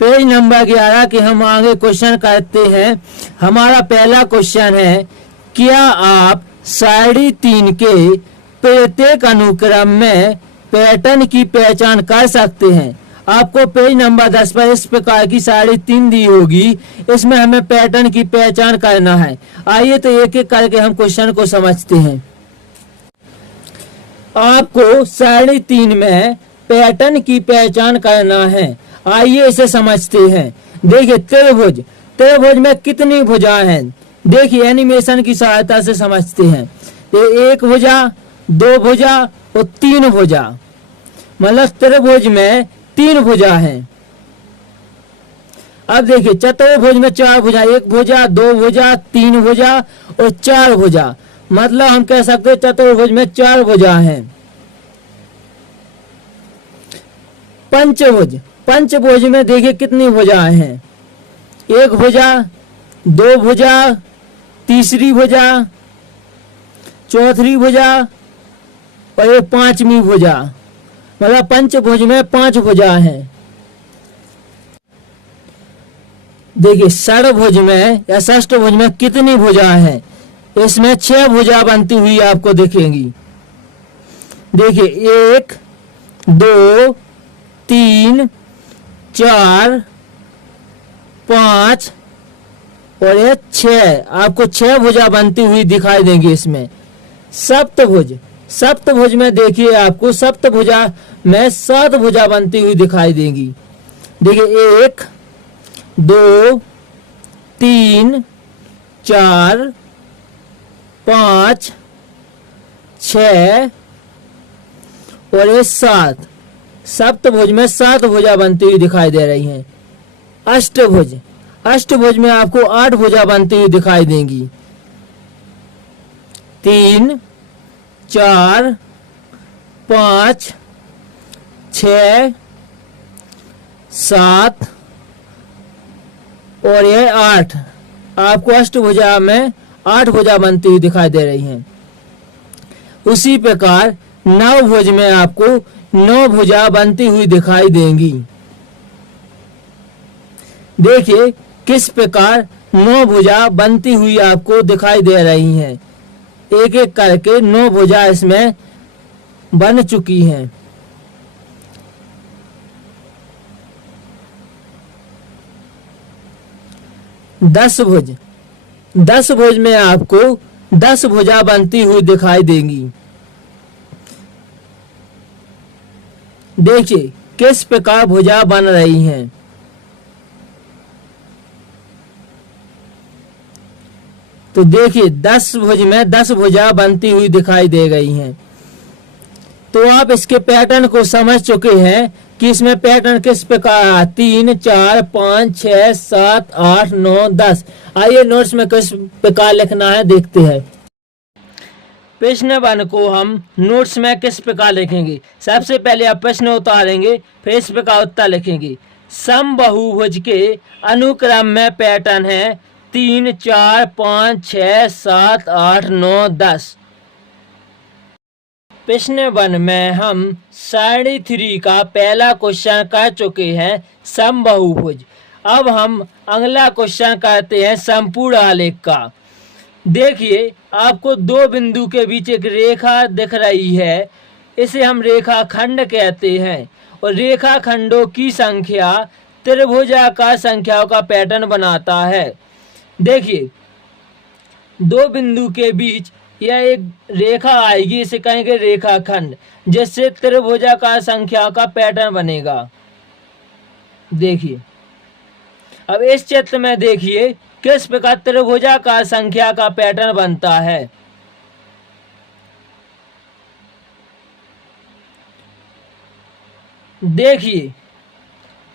Page number 11 के हम आगे क्वेश्चन करते हैं। हमारा पहला क्वेश्चन है, क्या आप सारणी 3 के प्रत्येक अनुक्रम में पैटर्न की पहचान कर सकते हैं। आपको पेज नंबर 10 पर इस प्रकार की सारणी 3 दी होगी, इसमें हमें पैटर्न की पहचान करना है। आइए तो एक एक करके हम क्वेश्चन को समझते हैं। आपको सारणी 3 में पैटर्न की पहचान करना है। आइए इसे समझते हैं। देखिए त्रिभुज, त्रिभुज में कितनी भुजा हैं? देखिए एनिमेशन की सहायता से समझते हैं। ये 1 भुजा, 2 भुजा और 3 भुजा, मतलब त्रिभुज में 3 भुजा हैं। अब देखिए चतुर्भुज में 4 भुजा, 1 भुजा, 2 भुजा, 3 भुजा और 4 भुजा, मतलब हम कह सकते हैं चतुर्भुज में 4 भुजा हैं। पंचभुज, पंचभुज में देखिए कितनी भुजाएं हैं? 1 भुजा, 2 भुजा, तीसरी भुजा, चौथी भुजा और ये 5वीं भुजा, मतलब पंचभुज में 5 भुजा हैं। देखिए षडभुज में या षष्ठभुज में कितनी भुजा है? इसमें 6 भुजा बनती हुई आपको दिखेंगी। देखिए 1, 2, 3, 4, 5 और ये 6, आपको 6 भुजा बनती हुई दिखाई देंगी। इसमें सप्तभुज, सप्तभुज में देखिए आपको सप्तभुजा में 7 भुजा बनती हुई दिखाई देंगी। देखिए 1, 2, 3, 4, 5, 6 और ये 7, सप्तभुज में 7 भुजा बनती हुई दिखाई दे रही हैं। अष्टभुज, अष्टभुज में आपको 8 भुजा बनती हुई दिखाई देंगी। 3, 4, 5, 6, 7 और ये 8, आपको अष्टभुजा में 8 भुजा बनती हुई दिखाई दे रही हैं। उसी प्रकार नवभुज में आपको 9 भुजा बनती हुई दिखाई देंगी। देखिए किस प्रकार 9 भुजा बनती हुई आपको दिखाई दे रही हैं। एक एक करके 9 भुजा इसमें बन चुकी हैं। दशभुज, दशभुज में आपको 10 भुजा बनती हुई दिखाई देंगी। देखिए किस प्रकार भुजा बन रही हैं। तो देखिए 10 भुज में 10 भुजा बनती हुई दिखाई दे गई हैं। तो आप इसके पैटर्न को समझ चुके हैं कि इसमें पैटर्न किस प्रकार 3, 4, 5, 6, 7, 8, 9, 10। आइए नोट्स में किस प्रकार लिखना है देखते हैं। प्रश्न 1 को हम नोट्स में किस प्रकार लिखेंगे। सबसे पहले आप प्रश्न उतारेंगे, फिर इस प्रकार उत्तर लिखेंगे। समबाहुभुज के अनुक्रम में पैटर्न है 3, 4, 5, 6, 7, 8, 9, 10। प्रश्न 1 में हम सारणी 3 का पहला क्वेश्चन कर चुके हैं, समबाहुभुज। अब हम अगला क्वेश्चन करते हैं संपूर्ण आलेख का। देखिए आपको 2 बिंदु के बीच एक रेखा दिख रही है, इसे हम रेखाखंड कहते हैं और रेखाखंडों की संख्या त्रिभुजाकार संख्याओं का पैटर्न बनाता है। देखिए 2 बिंदु के बीच यह एक रेखा आएगी, इसे कहेंगे रेखाखंड, जिससे त्रिभुजाकार संख्याओं का पैटर्न बनेगा। देखिए अब इस चित्र में देखिए किस प्रकार त्रिभुजाकार संख्या का पैटर्न बनता है। देखिए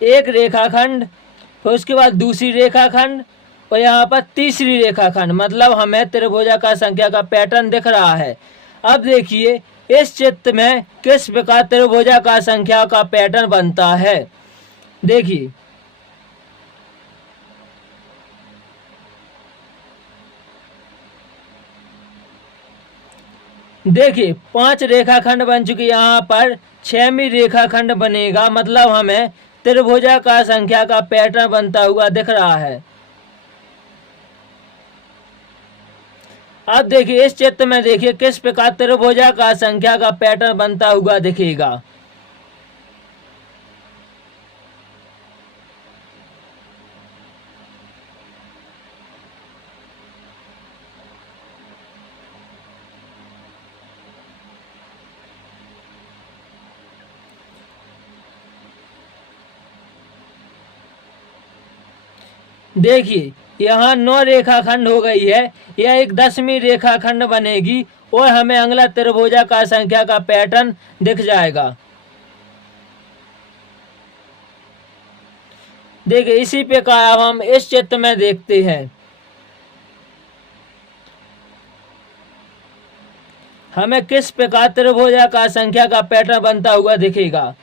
एक रेखाखंड, फिर उसके बाद दूसरी रेखाखंड और यहाँ पर तीसरी रेखाखंड, मतलब हमें त्रिभुजाकार संख्या का पैटर्न दिख रहा है। अब देखिए इस चित्र में किस प्रकार त्रिभुजाकार संख्या का पैटर्न बनता है। देखिए देखिए 5 रेखाखंड बन चुके, यहाँ पर 6वीं रेखाखंड बनेगा, मतलब हमें त्रिभुजाकार संख्या का पैटर्न बनता हुआ दिख रहा है। अब देखिए इस चित्र में देखिए किस प्रकार त्रिभुजाकार संख्या का पैटर्न बनता हुआ दिखेगा। देखिए यहाँ 9 रेखाखंड हो गई है, यह एक 10वीं रेखाखंड बनेगी और हमें अगला त्रिभुजाकार संख्या का पैटर्न दिख जाएगा। देखिए इसी प्रकार अब हम इस चित्र में देखते हैं। हमें किस प्रकार त्रिभुजाकार संख्या का पैटर्न बनता हुआ दिखेगा।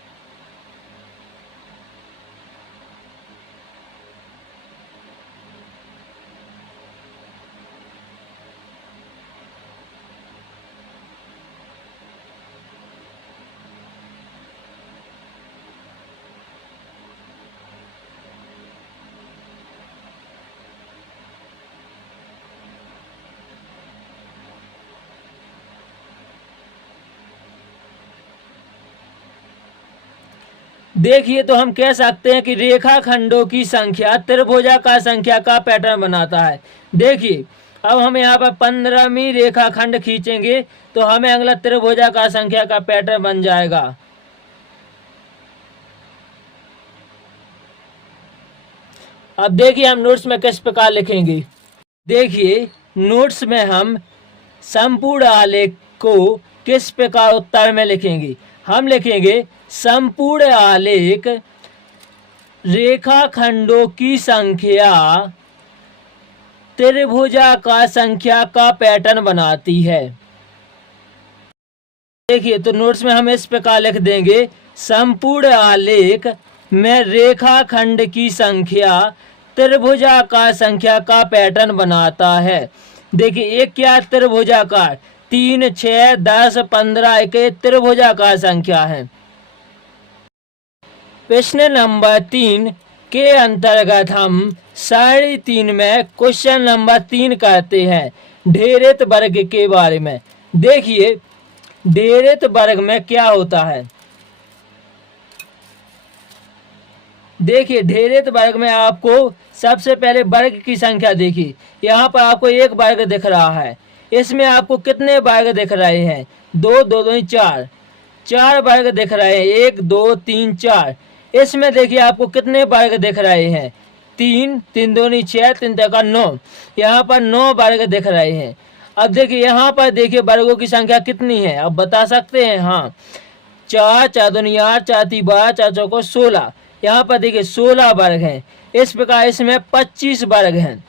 देखिए तो हम कह सकते हैं कि रेखाखंडों की संख्या त्रिभुजाकार संख्या का पैटर्न बनाता है। देखिए अब हम यहाँ पर 15वीं रेखाखंड खींचेंगे तो हमें अगला त्रिभुजाकार संख्या का पैटर्न बन जाएगा। अब देखिए हम नोट्स में किस प्रकार लिखेंगे। देखिए नोट्स में हम संपूर्ण आलेख को किस प्रकार उत्तर में लिखेंगे। हम लिखेंगे संपूर्ण आलेख रेखाखंडों की संख्या त्रिभुजाकार संख्या का पैटर्न बनाती है। देखिए तो नोट्स में हम इस प्रकार लिख देंगे संपूर्ण आलेख में रेखाखंड की संख्या त्रिभुजाकार संख्या का पैटर्न बनाता है। देखिए एक क्या त्रिभुजाकार 3, 6, 10, 15 के त्रिभुजाकार संख्या है। प्रश्न नंबर 3 के अंतर्गत हम सारणी 3 में क्वेश्चन नंबर 3 करते हैं ढेरित वर्ग के बारे में। देखिए ढेरित वर्ग में क्या होता है। देखिए ढेरित वर्ग में आपको सबसे पहले वर्ग की संख्या देखिए, यहाँ पर आपको एक वर्ग दिख रहा है। इसमें आपको कितने वर्ग दिख रहे हैं? 2, 2, 2, 4, 4 वर्ग दिख रहे हैं। 1, 2, 3, 4। इसमें देखिए आपको कितने वर्ग दिख रहे हैं? 3, 3 दूनी 6, 3 का 9। यहाँ पर 9 वर्ग दिख रहे हैं। अब देखिए यहाँ पर देखिए वर्गों की संख्या कितनी है, अब बता सकते हैं। हाँ 4, 4 दूनी 8, 4 3 12, 4 चौको 16। यहाँ पर देखिए 16 वर्ग हैं। इस प्रकार इसमें 25 वर्ग हैं।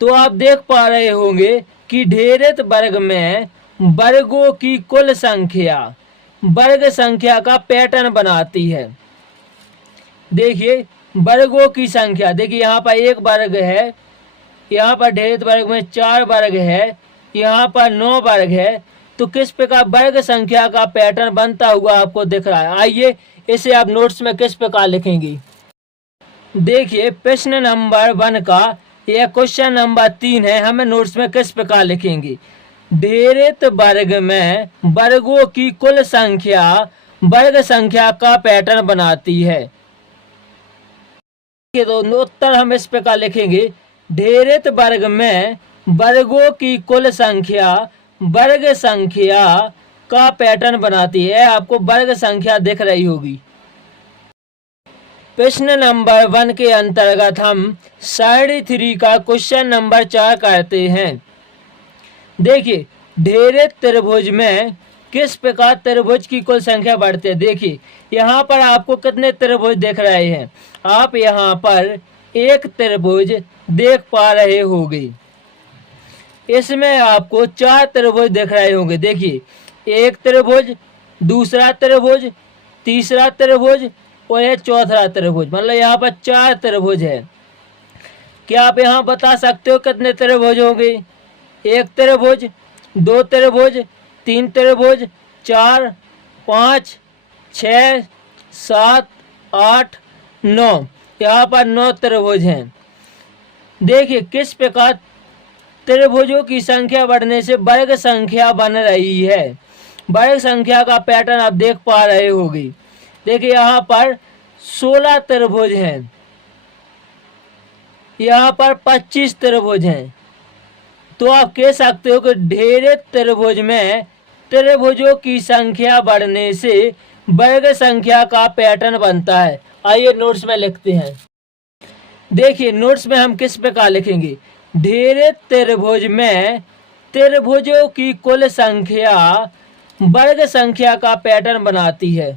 तो आप देख पा रहे होंगे कि ढेरित वर्ग में वर्गों की कुल संख्या वर्ग संख्या का पैटर्न बनाती है। देखिए वर्गों की संख्या, देखिए यहाँ पर 1 वर्ग है, यहाँ पर ढेरित वर्ग में 4 वर्ग है, यहाँ पर 9 वर्ग है। तो किस प्रकार वर्ग संख्या का पैटर्न बनता हुआ आपको दिख रहा है। आइए इसे आप नोट्स में किस प्रकार लिखेंगे। देखिए प्रश्न नंबर 1 का यह क्वेश्चन नंबर 3 है, हमें नोट्स में किस प्रकार लिखेंगे। ढेरित वर्ग में वर्गों की कुल संख्या वर्ग संख्या का पैटर्न बनाती है। तो उत्तर हम इस प्रकार लिखेंगे ढेरित वर्ग में वर्गों की कुल संख्या वर्ग संख्या का पैटर्न बनाती है। आपको वर्ग संख्या दिख रही होगी। प्रश्न नंबर 1 के अंतर्गत हम सारणी 3 का क्वेश्चन नंबर 4 करते हैं। देखिए ढेरित त्रिभुज में किस प्रकार त्रिभुज की कुल संख्या बढ़ती है। देखिए यहाँ पर आपको कितने त्रिभुज दिख रहे हैं। आप यहाँ पर एक त्रिभुज देख पा रहे होंगे। इसमें आपको 4 त्रिभुज दिख रहे होंगे। देखिए एक त्रिभुज, दूसरा त्रिभुज, तीसरा त्रिभुज और यह चौथा त्रिभुज, मतलब यहाँ पर 4 त्रिभुज है। क्या आप यहाँ बता सकते हो कितने त्रिभुज होंगे? 1 त्रिभुज, 2 त्रिभुज, 3 त्रिभुज, 4, 5, 6, 7, 8, 9, यहाँ पर 9 त्रिभुज हैं। देखिए किस प्रकार त्रिभुजों की संख्या बढ़ने से वर्ग संख्या बन रही है। वर्ग संख्या का पैटर्न आप देख पा रहे होंगे। देखिए यहाँ पर 16 त्रिभुज हैं, यहाँ पर 25 त्रिभुज हैं। तो आप कह सकते हो कि ढेरे त्रिभुज में त्रिभुजों की संख्या बढ़ने से वर्ग संख्या का पैटर्न बनता है। आइए नोट्स में लिखते हैं। देखिए नोट्स में हम किस प्रकार लिखेंगे, ढेरे त्रिभुज में त्रिभुजों की कुल संख्या वर्ग संख्या का पैटर्न बनाती है।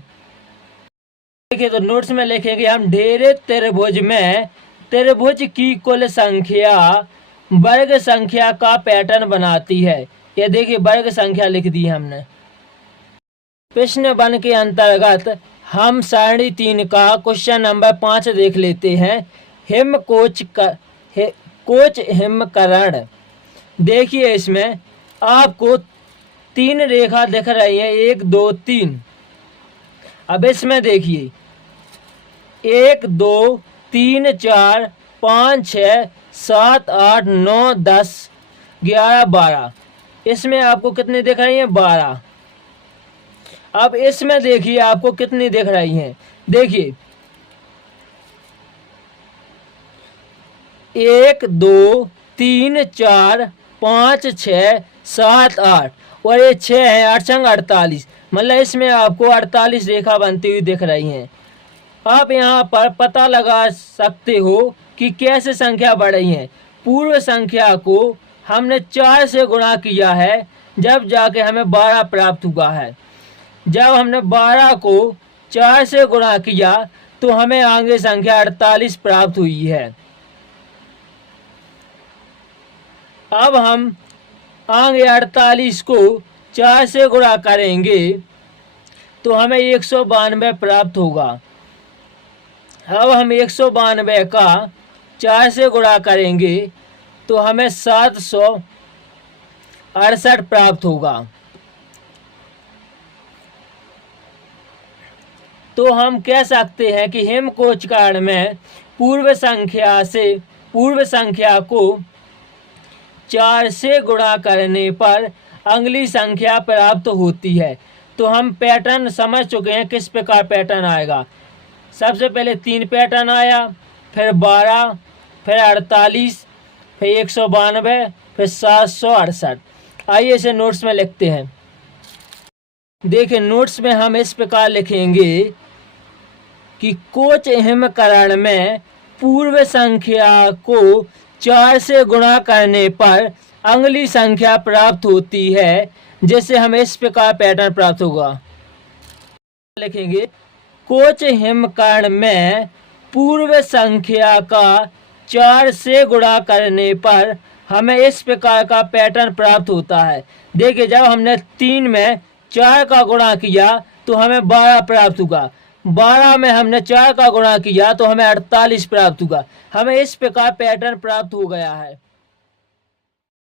देखिए तो नोट्स में लिखेंगे हम, ढेरे त्रिभुज में त्रिभुज की कुल संख्या वर्ग संख्या का पैटर्न बनाती है। ये देखिए वर्ग संख्या लिख दी हमने। प्रश्न 1 के अंतर्गत हम सारणी 3 का क्वेश्चन नंबर 5 देख लेते हैं। कोच हिमकरण। देखिए इसमें आपको 3 रेखा दिख रही है, 1 2 3। अब इसमें देखिए 1 2 3 4 5 6 7 8 9 10 11 12। इसमें आपको कितनी दिख रही हैं, 12। अब इसमें देखिए आपको कितनी दिख रही हैं। देखिए 1 2 3 4 5 6 7 8 और ये 6 है, 8 संग 48। मतलब इसमें आपको 48 रेखा बनती हुई दिख रही हैं। आप यहाँ पर पता लगा सकते हो कि कैसे संख्या बढ़ रही है। पूर्व संख्या को हमने 4 से गुणा किया है, जब जाके हमें 12 प्राप्त हुआ है। जब हमने 12 को 4 से गुणा किया तो हमें आगे संख्या 48 प्राप्त हुई है। अब हम आगे 48 को 4 से गुणा करेंगे तो हमें 192 प्राप्त होगा। अब हम 192 का 4 से गुणा करेंगे तो हमें 768 प्राप्त होगा। तो हम कह सकते हैं कि हिमकोचकर्ण में पूर्व संख्या को 4 से गुणा करने पर अगली संख्या प्राप्त होती है। तो हम पैटर्न समझ चुके हैं किस प्रकार पैटर्न आएगा। सबसे पहले 3 पैटर्न आया, फिर 12, फिर 48, फिर 192, फिर 768। आइए इसे नोट्स में लिखते हैं। देखिए नोट्स में हम इस प्रकार लिखेंगे कि कोच हिमकरण में पूर्व संख्या को 4 से गुणा करने पर अगली संख्या प्राप्त होती है, जिससे हमें इस प्रकार पैटर्न प्राप्त होगा। लिखेंगे कोच हिमकर्ण में पूर्व संख्या का 4 से गुणा करने पर हमें इस प्रकार का पैटर्न प्राप्त होता है। देखिए जब हमने 3 में 4 का गुणा किया तो हमें 12 प्राप्त होगा। 12 में हमने 4 का गुणा किया तो हमें 48 प्राप्त होगा। हमें इस प्रकार पैटर्न प्राप्त हो गया है।